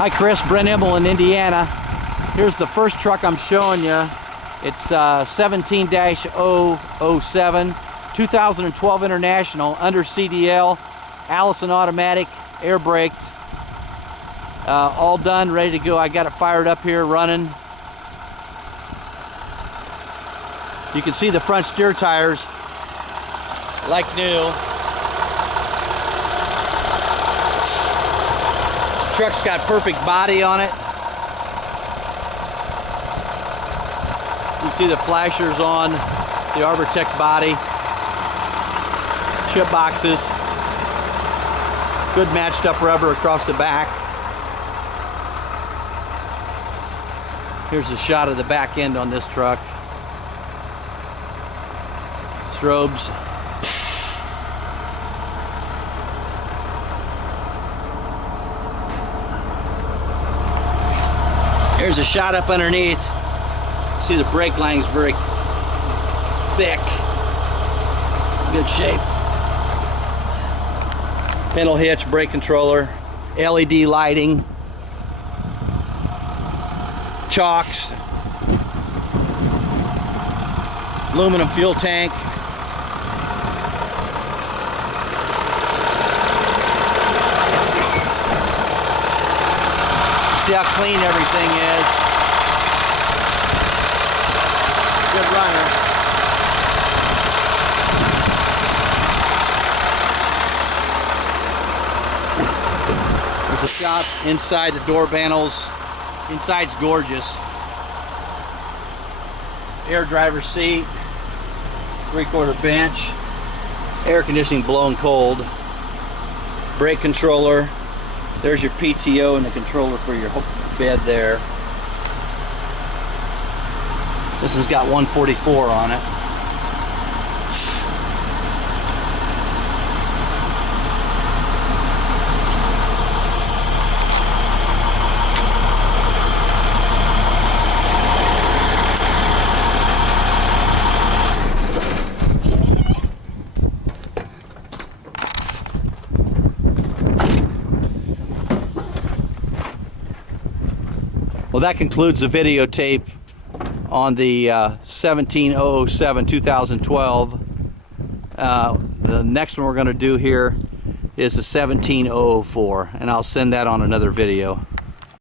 Hi Chris, Brent Immel in Indiana. Here's the first truck I'm showing you. It's 17-007, 2012 International, under CDL, Allison automatic, air braked. All done, ready to go. I got it fired up here, running. You can see the front steer tires, like new. This truck's got perfect body on it. You see the flashers on the Arbortech body, chip boxes, good matched up rubber across the back. Here's a shot of the back end on this truck. Strobes. Here's a shot up underneath. See the brake lining is very thick. Good shape. Pintle hitch, brake controller, LED lighting, chocks, aluminum fuel tank. See how clean everything is. Good runner. There's a shot inside the door panels. Inside's gorgeous. Air driver seat, 3/4 bench, air conditioning blowing cold, brake controller. There's your PTO and the controller for your bed there. This has got 144 on it. Well, that concludes the videotape on the 17-007 2012. The next one we're going to do here is the 17-004, and I'll send that on another video.